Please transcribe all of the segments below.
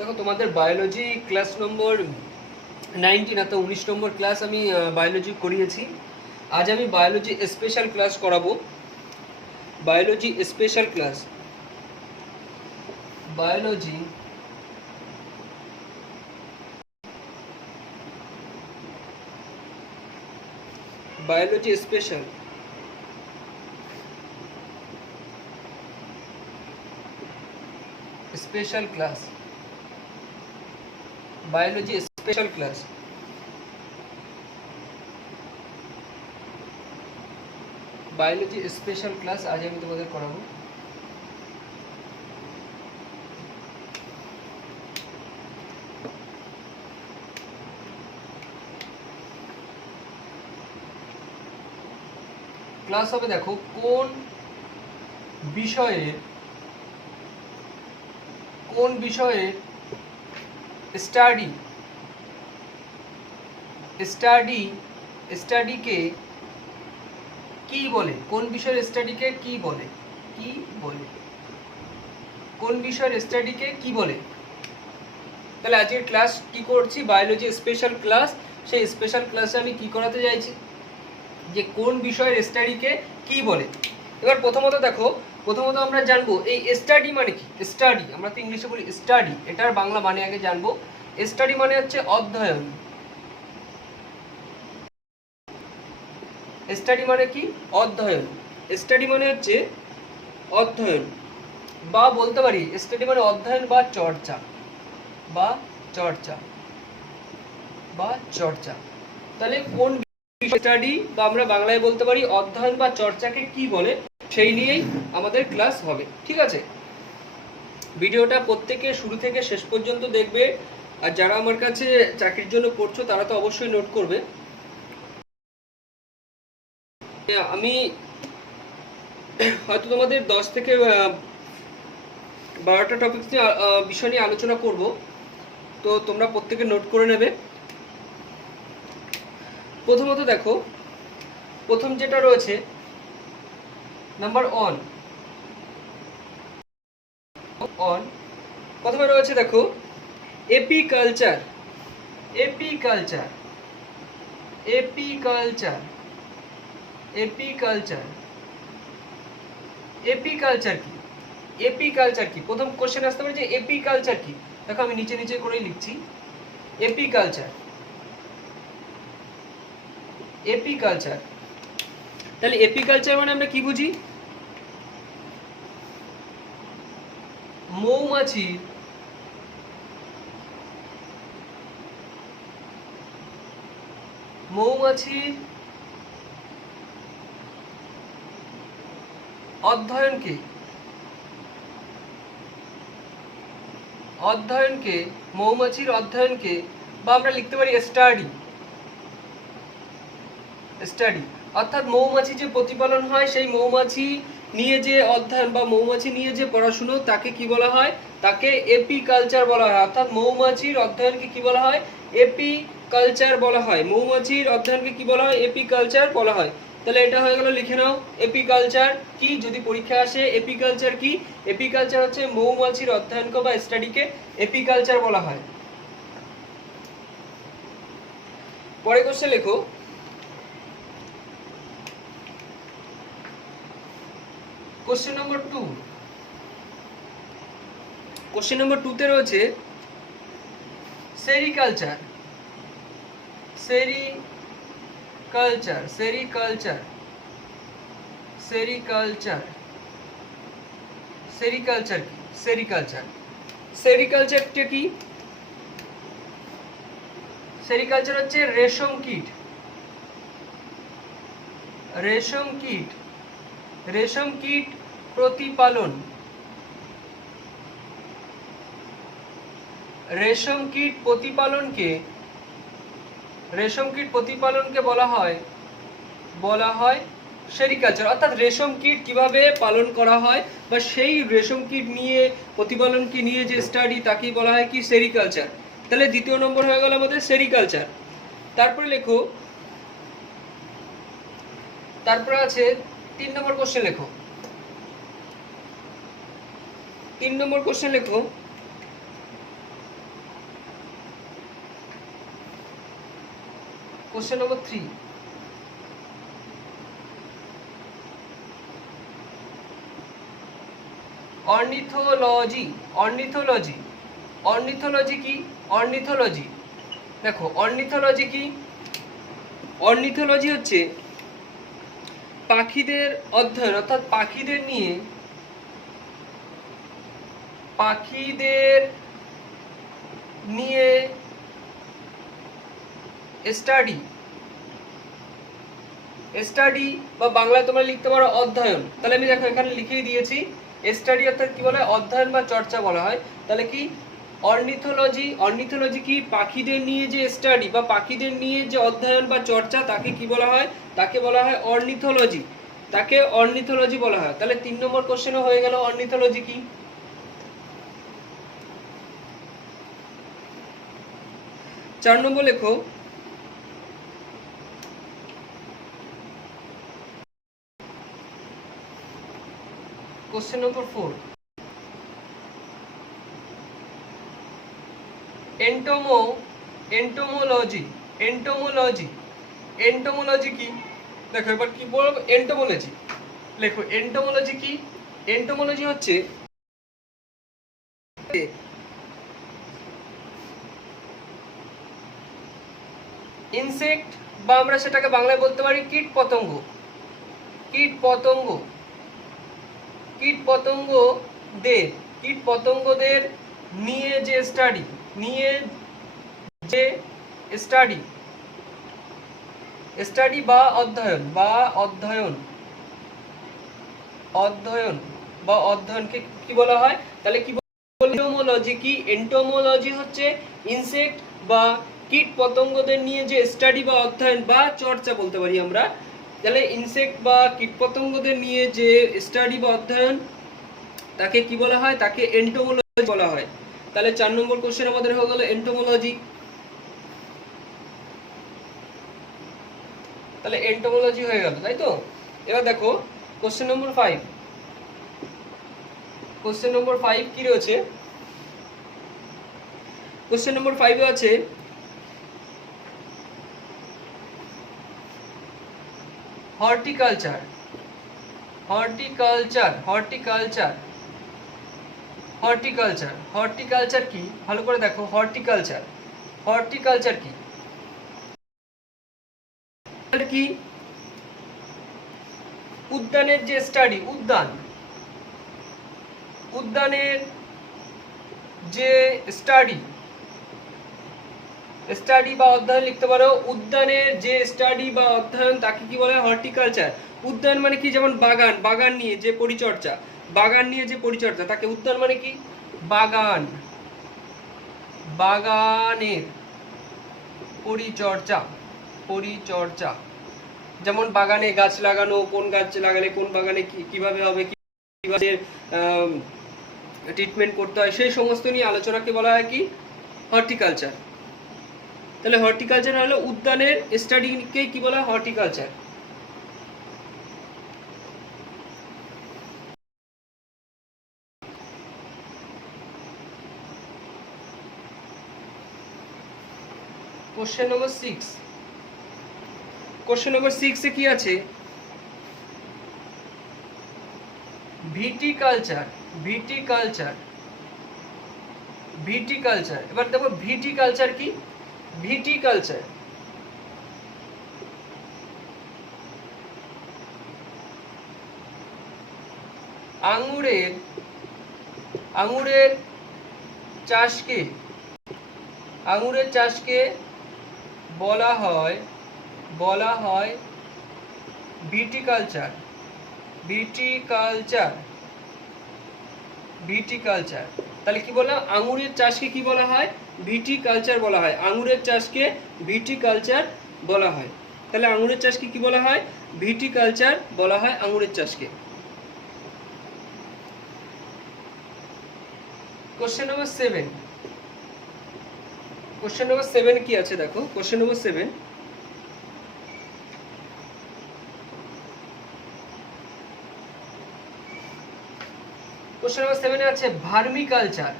দেখো তোমাদের biology class নম্বর 19 অর্থাৎ 19 নম্বর ক্লাস আমি বায়োলজি করিয়েছি। আজ আমি বায়োলজি স্পেশাল ক্লাস করাবো। Biology special class, biology biology special special class, biology special class. Biology special class আজ আমি তোমাদের করাবো। ক্লাস হবে, দেখো কোন বিষয়ের স্টাডিকে কি বলে, কোন বিষয়ের স্টাডিকে কি বলে, কোন বিষয়ের স্টাডিকে কি বলে। তাহলে আজকের ক্লাস কি করছি, বায়োলজি স্পেশাল ক্লাস। সেই স্পেশাল ক্লাসে আমি কি করাতে চাইছি, যে কোন বিষয়ের স্টাডিকে কি বলে। এবার প্রথমত দেখো, প্রথমত আমরা জানবো এই স্টাডি মানে কি। স্টাডি আমরা তো ইংলিশে বলি স্টাডি, এটার বাংলা মানে আগে জানবো। স্টাডি মানে হচ্ছে অধ্যয়ন। স্টাডি মানে কি, অধ্যয়ন। স্টাডি মানে হচ্ছে অধ্যয়ন, বা বলতে পারি স্টাডি মানে অধ্যয়ন বা চর্চা, তাহলে কোন স্টাডি বা আমরা বাংলায় বলতে পারি অধ্যয়ন বা চর্চাকে কি বলে, সেই নিয়েই আমাদের ক্লাস হবে। ঠিক আছে, ভিডিওটা প্রত্যেকে শুরু থেকে শেষ পর্যন্ত দেখবে। আর যারা আমার কাছে চাকরির জন্য পড়ছো তারা তো অবশ্যই নোট করবে। আমি হয়তো তোমাদের 10 থেকে 12টা টপিক নিয়ে বিষয় নিয়ে আলোচনা করব, তো তোমরা প্রত্যেকে নোট করে নেবে। প্রথমত দেখো, প্রথম যেটা রয়েছে নাম্বার 1, প্রথমে রয়েছে দেখো এপিকালচার। এপিকালচার কি, এপিকালচার কি, প্রথম কোশ্চেন আসতে পারে যে এপিকালচার কি। দেখো আমি নিচে নিচে করে লিখছি এপিকালচার। তাহলে এপিকালচার মানে আমরা কি বুঝি, মৌমাছির অধ্যয়নকে বা আমরা লিখতে পারি স্টাডি। অর্থাৎ মৌমাছি যে প্রতিপালন হয়, সেই মৌমাছি নিয়ে যে অধ্যয়ন বা মৌমাছি নিয়ে যে পড়াশুনো, তাকে কি বলা হয়, তাকে এপিকালচার বলা হয়। অর্থাৎ মৌমাছির অধ্যয়নকে কি বলা হয়, এপিকালচার বলা হয়। মৌমাছির অধ্যয়নকে কি বলা হয়, এপিকালচার বলা হয়। তাহলে এটা হয়ে গেল, লিখে নাও এপিকালচার কি, যদি পরীক্ষা আসে এপিকালচার কি। এপিকালচার হচ্ছে মৌমাছির অধ্যয়নকে বা স্টাডিকে এপিকালচার বলা হয়। পরে কোশ্চেন লেখো, কোশ্চেন নম্বর 2। কোশ্চেন নম্বর 2 তে রয়েছে সেরিকালচার। সেরিকালচারটা কি, সেরিকালচার হচ্ছে রেশম কীট প্রতিপালন। রেশম কীট প্রতিপালনকে বলা হয় সেরিকালচার। অর্থাৎ রেশম কীট কিভাবে পালন করা হয় বা সেই রেশম কীট নিয়ে প্রতিপালনকে নিয়ে যে স্টাডি, তাকেই বলা হয় কি, সেরিকালচার। তাহলে দ্বিতীয় নম্বর হয়ে গেল আমাদের সেরিকালচার। তারপরে লেখো, তারপরে আছে 3 নম্বর কোশ্চেন লেখো। 3 নম্বর কোশ্চেন লেখো question number 3, ornithology. Ornithology, ornithology কি? অর্নিথোলজি দেখো, অর্নিথোলজি কি? অর্নিথোলজি হচ্ছে পাখিদের অধ্যয়ন, অর্থাৎ পাখিদের নিয়ে, পাখিদের নিয়ে স্টাডি, স্টাডি বা বাংলায় তোমরা লিখতে পারো অধ্যয়ন। তাহলে আমি দেখো এখানে লিখেই দিয়েছি, স্টাডি অর্থাৎ কি বলা হয়? অধ্যয়ন বা চর্চা বলা হয়। তাহলে কি অর্নিথোলজি? অর্নিথোলজি কি? পাখিদের নিয়ে যে স্টাডি বা পাখিদের নিয়ে যে অধ্যয়ন বা চর্চা, তাকে কি বলা হয়? তাকে বলা হয় অর্নিথোলজি, তাকে অর্নিথোলজি বলা হয়। তাহলে 3 নম্বর কোশ্চেনও হয়ে গেল অর্নিথোলজি কি। 4 নম্বর লেখো, question number 4, entomology. Entomology, entomology কি? দেখো এবার কি বলবো, এন্টোমোলজি লেখো। এন্টোমোলজি কি? এন্টোমোলজি হচ্ছে ইনসেক্ট, বা আমরা সেটাকে বাংলায় বলতে পারি কীট পতঙ্গ। কীট পতঙ্গ, কীট পতঙ্গদের, কীট পতঙ্গদের নিয়ে যে স্টাডি, নিয়ে যে স্টাডি, স্টাডি বা অধ্যয়ন, বা অধ্যয়ন, অধ্যয়ন বা অধ্যয়নকে কি বলা হয়? তাহলে কি এন্টোমোলজি কি? এন্টোমোলজি হচ্ছে ইনসেক্ট বা কীট পতঙ্গদের নিয়ে যে স্টাডি বা অধ্যয়ন বা চর্চা বলতে পারি আমরা। তাহলে ইনসেক্ট বা কীট পতঙ্গদের নিয়ে যে স্টাডি বা অধ্যয়ন, তাকে কি বলা হয়? তাকে এন্টোমোলজি বলা হয়। তাহলে 4 নম্বর কোশ্চেন আমাদের হয়ে গেল এন্টোমোলজি। তাহলে এন্টোমোলজি হয়ে গেল, তাই তো? এবার দেখো কোশ্চেন নম্বর 5, কোশ্চেন নম্বর 5 কি রয়েছে? কোশ্চেন নম্বর 5 এ আছে horticulture. Horticulture, horticulture, horticulture, horticulture কি? ভালো করে দেখো, হর্টিকালচার, হর্টিকালচার কি? কি? উদ্যানের যে স্টাডি, উদ্যান, উদ্যানের যে স্টাডি, স্টাডি বা অধ্যয়ন লিখতে পারো। উদ্যানের যে স্টাডি বা অধ্যয়ন, তাকে কি বলে? হর্টিকালচার। উদ্যান মানে কি? যেমন বাগান, বাগান নিয়ে যে পরিচর্যা, বাগান নিয়ে যে পরিচর্যা, তাকে উদ্যান মানে কি? বাগান, বাগানের পরিচর্যা, পরিচর্যা। যেমন বাগানে গাছ লাগানো, কোন গাছ লাগালে কোন বাগানে কিভাবে হবে, কিভাবে ট্রিটমেন্ট করতে হয়, সেই সমস্ত নিয়ে আলোচনাকে বলা হয় কি? হর্টিকালচার। তাহলে হর্টিকালচার হলো উদ্যানের স্টাডিকে কি বলা হয়? Horticulture. Question number 6, question number 6 এ কি আছে? Viticulture, viticulture, viticulture. এবার দেখো ভিটিকালচার কি? ভিটিকালচার আঙুরের, আঙুরের চাষকে, আঙুরের চাষকে বলা হয়, বলা হয় ভিটিকালচার, ভিটিকালচার, ভিটিকালচার। তাহলে কি বললাম? আঙুরের চাষকে কি বলা হয়? ভিটিকালচার বলা হয়। আঙুরের চাষকে ভিটিকালচার বলা হয়। তাহলে আঙুরের চাষকে কি বলা হয়? ভিটিকালচার বলা হয় আঙুরের চাষকে। কোশ্চেন নম্বর 7, কোশ্চেন নম্বর 7 কি আছে দেখো? কোশ্চেন নম্বর 7, কোশ্চেন নম্বর 7 এ আছে ভার্মিকালচার,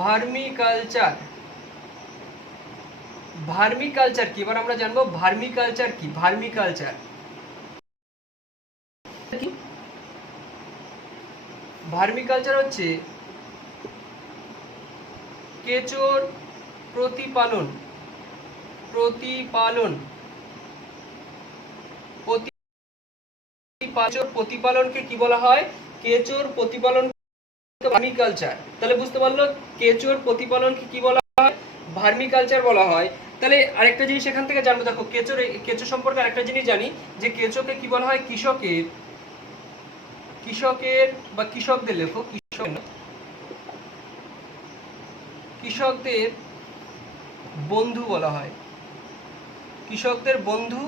ভার্মিকালচার, ভার্মিকালচার কি, এবার আমরা জানবো ভার্মিকালচার কি। ভার্মিকালচার কি? ভার্মিকালচার হচ্ছে কেঁচোর প্রতিপালন, প্রতিপালন, প্রতিপালনকে কি বলা হয়? কেঁচোর প্রতিপালন ভার্মিকালচার। তাহলে বুঝতে পারলো কেঁচোর প্রতিপালনকে কি বলা হয়? ভার্মিকালচার বলা হয়। তাহলে আরেকটা জিনিস এখান থেকে জানবো, দেখো কেঁচো সম্পর্কে আরেকটা জিনিস জানি যে কেঁচোকে কি বলা হয়? কৃষকের, কৃষকের বা কৃষকদের, লেখো কৃষকদের বন্ধু বলা হয়, কৃষকদের বন্ধু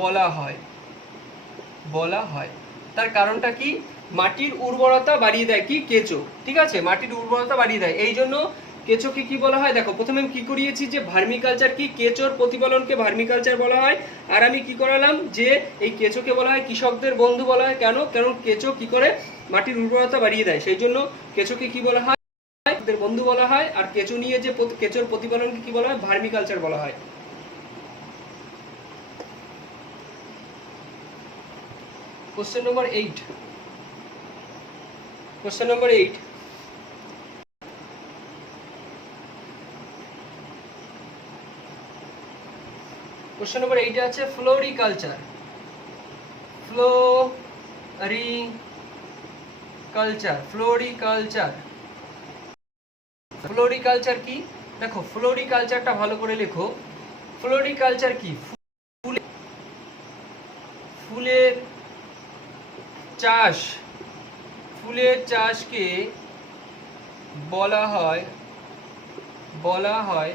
বলা হয়, বলা হয়। তার কারণটা কি? মাটির উর্বরতা বাড়িয়ে দেয় কি? কেঁচো, ঠিক আছে, মাটির উর্বরতা বাড়িয়ে দেয়। এই জন্য কেঁচোকে কি বলা হয়? দেখো প্রথমে আমি কি করিয়েছি যে ভার্মিকালচার কি, কেঁচোর প্রতিপালনকে ভার্মিকালচার বলা হয়। আর আমি কি করালাম যে এই কেঁচোকে বলা হয় কৃষকদের বন্ধু বলা হয়। কেন? কারণ কেঁচো কি করে? মাটির উর্বরতা বাড়িয়ে দেয়, সেই জন্য কেঁচোকে কি বলা হয়? বন্ধু বলা হয়। আর কেঁচো নিয়ে যে কেঁচোর প্রতিপালনকে কি বলা হয়? ভার্মিকালচার বলা হয়। Question number 8. Question number 8. Question number 8 আছে ফ্লোরিকালচার। ফ্লোরিকালচার, ফ্লোরিকালচার, ফ্লোরিকালচার কি? দেখো ফ্লোরিকালচারটা ভালো করে লেখো। ফ্লোরিকালচার কি? ফুলের চাষ, ফুলের চাষকে বলা হয়, বলা হয়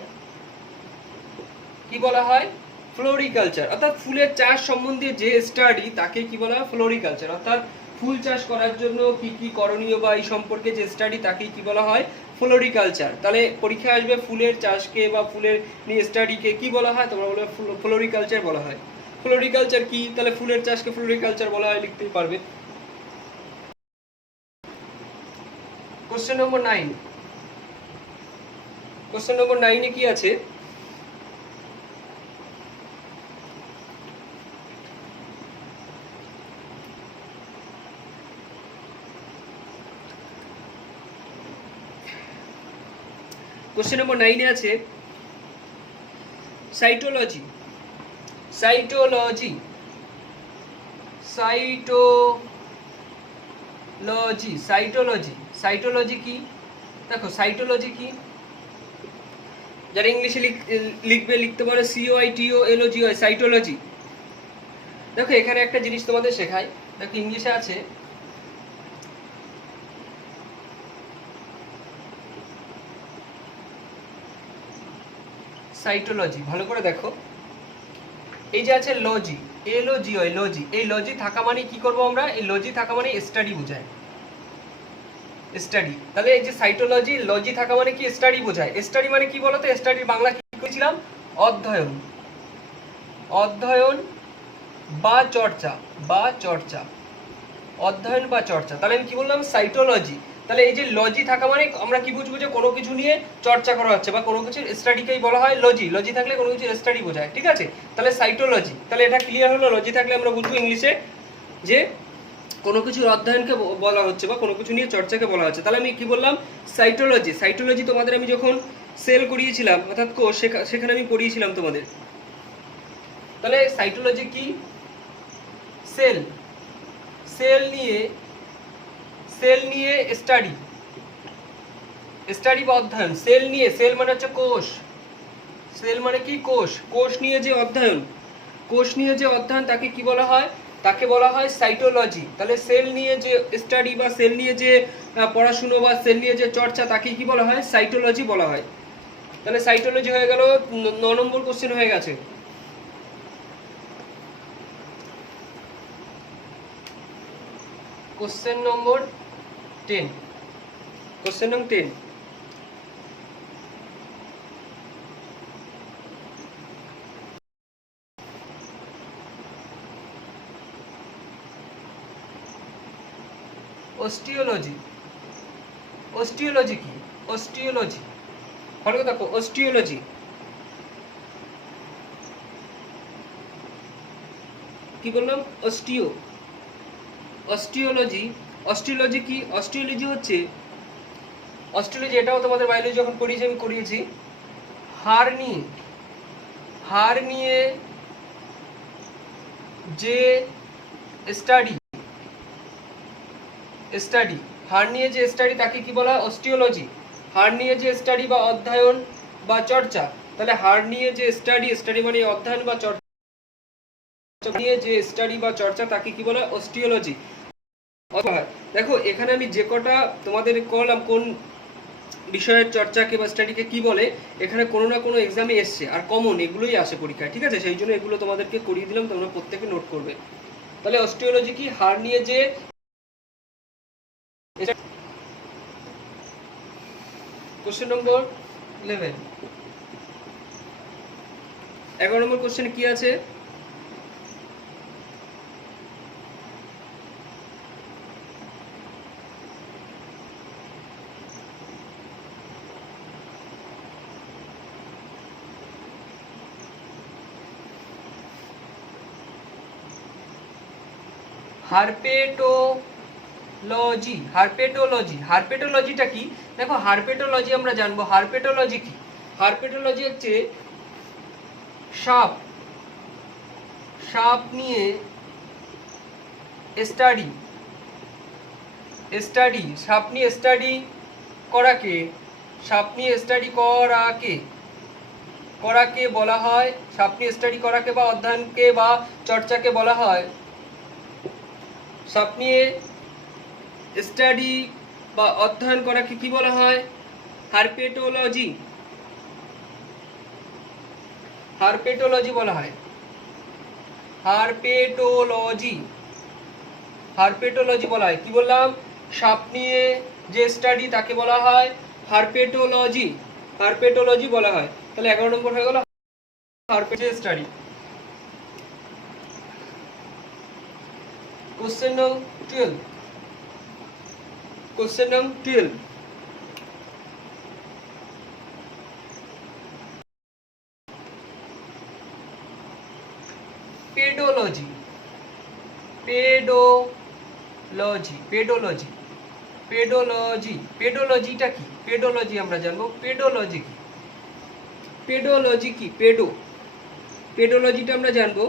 কি বলা হয়? ফ্লোরিকালচার। অর্থাৎ ফুলের চাষ সম্বন্ধে যে স্টাডি তাকে কি বলা হয়? ফ্লোরিকালচার। অর্থাৎ ফুল চাষ করার জন্য কি কি করণীয় বা এই সম্পর্কে যে স্টাডি তাকে কি বলা হয়? ফ্লোরিকালচার। তাহলে পরীক্ষায় আসবে ফুলের চাষকে বা ফুলের নিয়ে স্টাডিকে কি বলা হয়? তোমরা বলবে ফ্লোরিকালচার বলা হয়। ফ্লোরিকালচার কি? তাহলে ফুলের চাষকে ফ্লোরিকালচার বলা হয়, লিখতেই পারবে। Question number 9। কোশ্চেন নম্বর 9 এ কি আছে? কোশ্চেন নম্বর 9 এ আছে cytology, cytology, cytology, cytology, cytology কি? দেখো সাইটোলজি কি? যারা ইংলিশে লিখবে লিখতে পারো COITOLOGY হয়, সাইটোলজি। দেখো এখানে একটা জিনিস তোমাদের শেখাই, দেখো ইংলিশে আছে সাইটোলজি, ভালো করে দেখো। এই যে আছে লজি, LOG হয়, লজি। এই লজি থাকা মানে কি করব আমরা? এই লজি থাকা মানে স্টাডি বোঝায়, স্টাডি। তাহলে এই যে সাইটোলজি, লজি থাকা মানে কি? স্টাডি বোঝায়। স্টাডি মানে কি বলতো? স্টাডির বাংলা কি করেছিলাম? অধ্যয়ন, অধ্যয়ন বা চর্চা, বা চর্চা, অধ্যয়ন বা চর্চা। তাহলে আমি কি বললাম? সাইটোলজি। তাহলে এই যে লজি থাকা মানে আমরা কি বুঝবো? যে কোনো কিছু নিয়ে চর্চা করা হচ্ছে বা কোনো কিছুর স্টাডিকেই বলা হয় লজি। লজি থাকলে কোনো কিছুর স্টাডি বোঝায়, ঠিক আছে? তাহলে সাইটোলজি। তাহলে এটা ক্লিয়ার হলো। লজি থাকলে আমরা বুঝবো ইংলিশে যে কোনো কিছুর অধ্যয়নকে বলা হচ্ছে বা কোনো কিছু নিয়ে চর্চাকে বলা হচ্ছে। তাহলে আমি কি বললাম? সাইটোলজি। সাইটোলজি তোমাদের আমি যখন সেল করিয়েছিলাম অর্থাৎ কোষ, সেখানে আমি পড়িয়েছিলাম তোমাদের। তাহলে সাইটোলজি কি? সেল, সেল নিয়ে, সেল নিয়ে স্টাডি, স্টাডি বা অধ্যয়ন। সেল নিয়ে, সেল মানে হচ্ছে কোষ, সেল মানে কি? কোষ। কোষ নিয়ে যে অধ্যয়ন, কোষ নিয়ে যে অধ্যয়ন তাকে কি বলা হয়? তাকে বলা হয় সাইটোলজি। তাহলে সেল নিয়ে যে স্টাডি বা সেল নিয়ে যে পড়াশুনো বা সেল নিয়ে যে চর্চা তাকে কি বলা হয়? সাইটোলজি বলা হয়। তাহলে সাইটোলজি হয়ে গেল। 9 নম্বর কোশ্চেন হয়ে গেছে। Question number 10। Question number 10। Osteology, osteology কি? অস্টিওলজি, ভালো করে দেখো। অস্টিওলজি, কি বললাম? অস্টিওলজি। অস্টিওলজি কি? অস্টিওলজি হচ্ছে, অস্টিওলজি এটাও তোমাদের বায়োলজি যখন পড়িয়েছি আমি করিয়েছি, হাড় নিয়ে যে স্টাডি হাড় নিয়ে যে স্টাডি তাকে কি বলা হয়? অস্টিওলজি। হাড় নিয়ে যে স্টাডি বা অধ্যয়ন বা চর্চা, তাহলে হাড় নিয়ে যে স্টাডি মানে অধ্যয়ন বা চর্চা নিয়ে যে স্টাডি বা চর্চা তাকে কি বলা হয়? অস্টিওলজি। দেখো এখানে আমি যে কটা তোমাদের করলাম কোন বিষয়ের চর্চাকে বা স্টাডিকে কি বলে, এখানে কোনো না কোনো এক্সামে এসছে, আর কমন এগুলোই আসে পরীক্ষায়, ঠিক আছে? সেই জন্য এগুলো তোমাদেরকে করিয়ে দিলাম, তোমরা প্রত্যেকে নোট করবে। তাহলে অস্টিওলজি কি? হাড় নিয়ে যে কোশ্চেন নম্বর 11, 11 নম্বর কোশ্চেন কি আছে? হারপেটোলজিটা কি? দেখো হারপেটোলজি আমরা জানবো। হারপেটোলজি কি? হারপেটোলজি হচ্ছে সাপ নিয়ে সাপ নিয়ে স্টাডি করাকে বলা হয়, সাপ নিয়ে স্টাডি করাকে বা অধ্যয়নকে বা চর্চাকে বলা হয়, সাপ নিয়ে স্টাডি বা অধ্যয়ন করাকে কি বলা হয়? হারপেটোলজি বলা হয়। হারপেটোলজি বলা হয়। কি বললাম? সাপ নিয়ে যে স্টাডি তাকে বলা হয় হারপেটোলজি বলা হয়। তাহলে 11 নম্বর হয়ে গেল হারপেটো স্টাডি। কোশ্চেন নম্বর 12, পেডোলজি। পেডোলজিটা কি? পেডোলজি আমরা জানবো। পেডোলজিটা আমরা জানবো।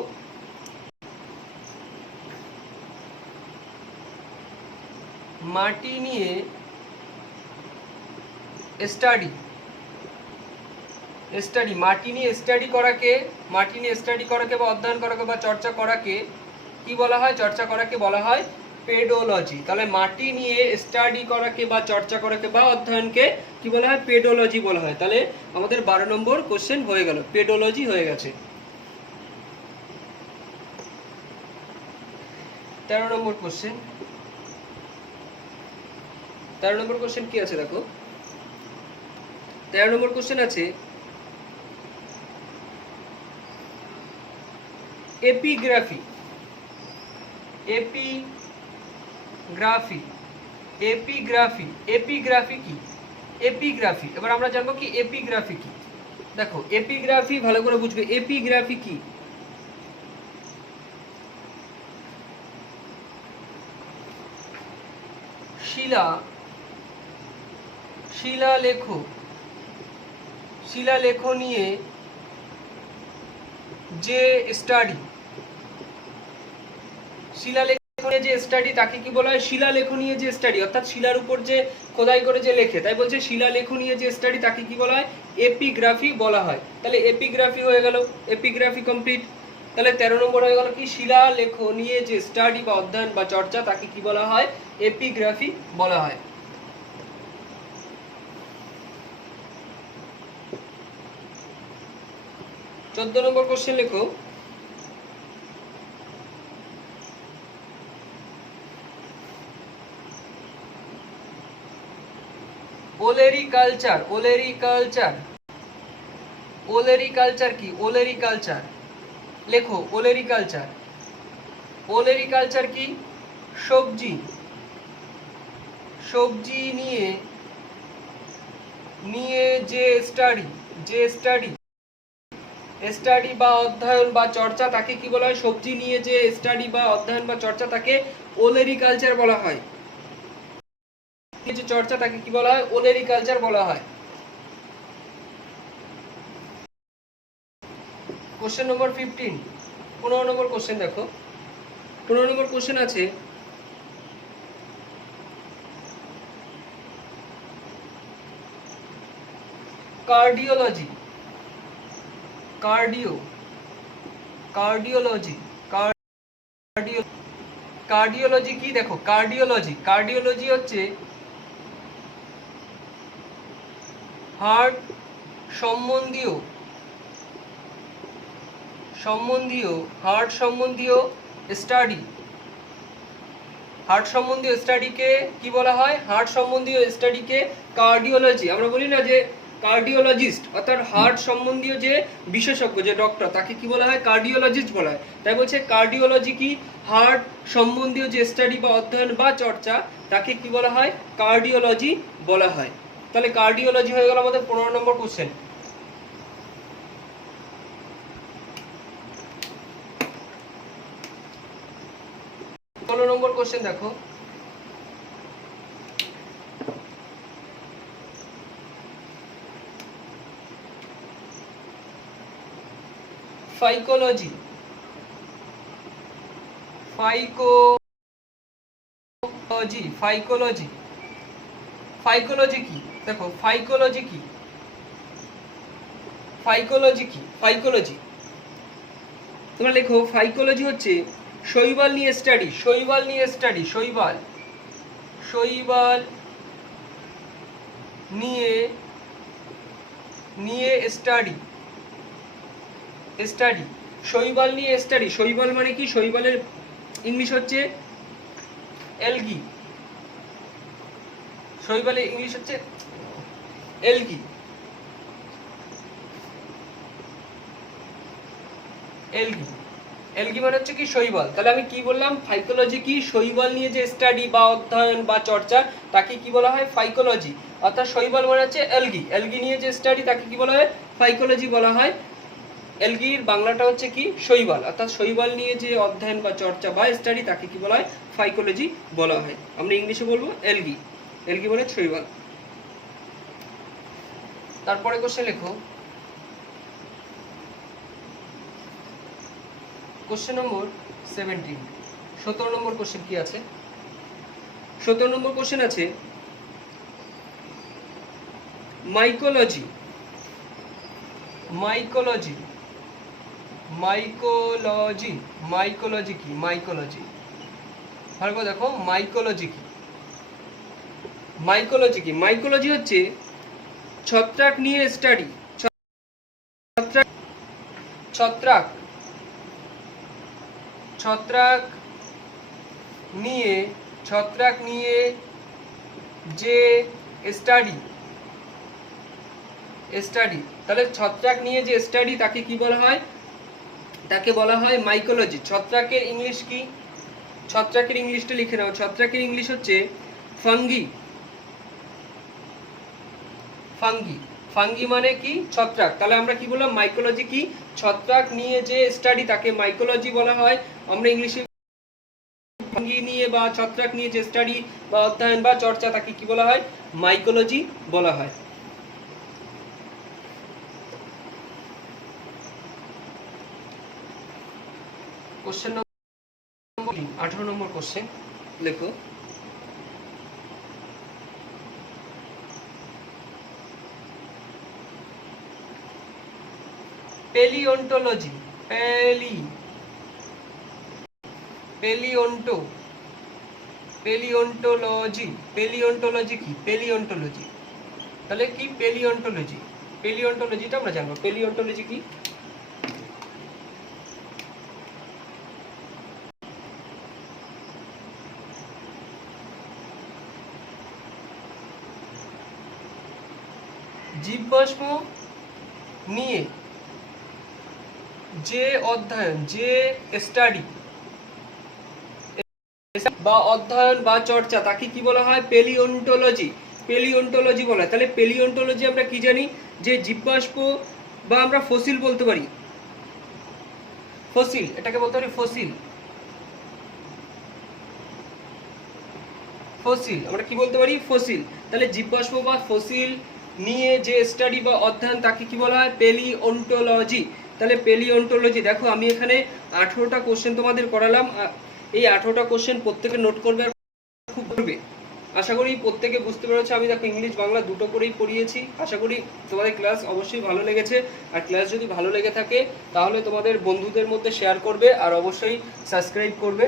মাটি নিয়ে স্টাডি করাকে বা অধ্যয়ন করাকে বা চর্চা করাকে কি বলা হয়? বলা হয় পেডোলজি। তাহলে মাটি নিয়ে স্টাডি করাকে বা চর্চা করাকে বা অধ্যয়নকে কি বলা হয়? পেডোলজি বলা হয়। তাহলে আমাদের 12 নম্বর কোশ্চেন হয়ে গেল, পেডোলজি হয়ে গেছে। 13 নম্বর কোশ্চেন কি আছে দেখো। 13 নম্বর কোশ্চেন আছে এপিগ্রাফি কি? এবার আমরা জানবো কি এপিগ্রাফি কি। দেখো এপিগ্রাফি ভালো করে বুঝবে। এপিগ্রাফি কি? শিলালেখ নিয়ে যে স্টাডি তাকে কি বলা হয়? শিলালেখ নিয়ে যে স্টাডি, অর্থাৎ শিলার উপর যে খোদাই করে যে লেখে, তাই বলছে শিলালেখ নিয়ে যে স্টাডি তাকে কি বলা হয়? এপিগ্রাফি বলা হয়। তাহলে এপিগ্রাফি হয়ে গেল, এপিগ্রাফি কমপ্লিট। তাহলে 13 নম্বর হয়ে গেল কি? শিলালেখ নিয়ে যে স্টাডি বা অধ্যয়ন বা চর্চা তাকে কি বলা হয়? এপিগ্রাফি বলা হয়। চোদ্দ নম্বর কোশ্চেন লেখো। ওলেরিকালচার কি? লেখো ওলেরিকালচার কি? সবজি নিয়ে যে স্টাডি স্টাডি বা অধ্যয়ন বা চর্চা তাকে কি বলা হয়? সবজি নিয়ে যে স্টাডি বা অধ্যয়ন বা চর্চা তাকে ওলেরিকালচার বলা হয়। যে চর্চা তাকে কি বলা হয়? ওলেরিকালচার বলা হয়। কোশ্চেন নম্বর 15, 15 নম্বর কোশ্চেন দেখো। 15 নম্বর কোশ্চেন আছে, কার্ডিওলজি। কার্ডিওলজি কার্ডিওলজি কি? দেখো কার্ডিওলজি হচ্ছে হার্ট সম্বন্ধীয় স্টাডি। হার্ট সম্বন্ধীয় স্টাডিকে কি বলা হয়? হার্ট সম্বন্ধীয় স্টাডিকে কার্ডিওলজি। আমরা বলি না যে কার্ডিওলজিস্ট, অর্থাৎ হার্ট সম্বন্ধীয় যে বিশেষজ্ঞ, যে ডক্টর, তাকে কি বলা হয়? কার্ডিওলজিস্ট বলা হয়। তাই বলছে কার্ডিওলজি কি? হার্ট সম্বন্ধীয় যে স্টাডি বা অধ্যয়ন বা চর্চা তাকে কি বলা হয়? কার্ডিওলজি বলা হয়। তাহলে কার্ডিওলজি হয়ে গেল আমাদের 15 নম্বর কোশ্চেন। 16 নম্বর কোশ্চেন দেখো। ফাইকোলজি কি? দেখো ফাইকোলজি কি? তোমরা লেখো ফাইকোলজি হচ্ছে শৈবাল নিয়ে স্টাডি। শৈবাল নিয়ে স্টাডি। শৈবাল নিয়ে স্টাডি। শৈবাল মানে কি? শৈবালের ইংলিশ হচ্ছে এলগি। শৈবালের ইংলিশ হচ্ছে এলগি। এলগি মানে হচ্ছে কি? শৈবাল। তাহলে আমি কি বললাম? ফাইকোলজি কি? শৈবাল নিয়ে যে স্টাডি বা অধ্যয়ন বা চর্চা তাকে কি বলা হয়? ফাইকোলজি। অর্থাৎ শৈবাল মানে হচ্ছে এলগি। এলগি নিয়ে যে স্টাডি তাকে কি বলা হয়? ফাইকোলজি বলা হয়। এলগির বাংলাটা হচ্ছে কি? শৈবাল। অর্থাৎ শৈবাল নিয়ে যে অধ্যয়ন বা চর্চা বা স্টাডি তাকে কি বলা হয়? ফাইকোলজি বলা হয়। আমরা ইংলিশে বলবো এলগি। এলগি মানে শৈবাল। তারপরে কোশ্চেন লেখো। কোশ্চেন নম্বর 17, 17 নম্বর কোশ্চেন কি আছে? 17 নম্বর কোশ্চেন আছে মাইকোলজি কি? ভালো করে দেখো মাইকোলজি কি? মাইকোলজি হচ্ছে ছত্রাক নিয়ে স্টাডি। ছত্রাক নিয়ে যে স্টাডি। তাহলে ছত্রাক নিয়ে যে স্টাডি তাকে কি বলা হয়? তাকে বলা হয় মাইকোলজি। ছত্রাকের ইংলিশ কি? ছত্রাকের ইংলিশটা লিখে নাও। ছত্রাকের ইংলিশ হচ্ছে ফাঙ্গি। ফাঙ্গি মানে কি? ছত্রাক। তাহলে আমরা কি বললাম? মাইকোলজি কি? ছত্রাক নিয়ে যে স্টাডি তাকে মাইকোলজি বলা হয়। আমরা ইংলিশে ফাঙ্গি নিয়ে বা ছত্রাক নিয়ে যে স্টাডি বা অধ্যয়ন বা চর্চা তাকে কি বলা হয়? মাইকোলজি বলা হয়। কোশ্চেন নম্বর 18 নম্বর কোশ্চেন লেখো। পেলিওন্টোলজি। পেলিওন্টোলজি কি? তাহলে কি? পেলিওন্টোলজিটা আমরা জানবো। পেলিওন্টোলজি কি? জীবাশ্ম নিয়ে যে অধ্যয়ন, যে স্টাডি বা অধ্যয়ন বা চর্চা তাকে কি বলা হয়? পেলিওন্টোলজি বলা হয়। তাহলে পেলিওন্টোলজি আমরা কি জানি? যে জীবাশ্ম বা আমরা ফসিল বলতে পারি। ফসিল, এটাকে বলতে পারি ফসিল। ফসিল আমরা কি বলতে পারি? ফসিল। তাহলে জীবাশ্ম বা ফসিল নিয়ে যে স্টাডি বা অধ্যয়ন তাকে কি বলা হয়? পেলিওন্টোলজি। তাহলে পেলিওন্টোলজি, দেখো আমি এখানে 18টা কোশ্চেন তোমাদের করালাম। এই 18টা কোশ্চেন প্রত্যেকে নোট করবে আর খুব করবে। আশা করি প্রত্যেকে বুঝতে পেরেছে। আমি দেখো ইংলিশ বাংলা দুটো করেই পড়িয়েছি। আশা করি তোমাদের ক্লাস অবশ্যই ভালো লেগেছে। আর ক্লাস যদি ভালো লেগে থাকে তাহলে তোমাদের বন্ধুদের মধ্যে শেয়ার করবে আর অবশ্যই সাবস্ক্রাইব করবে।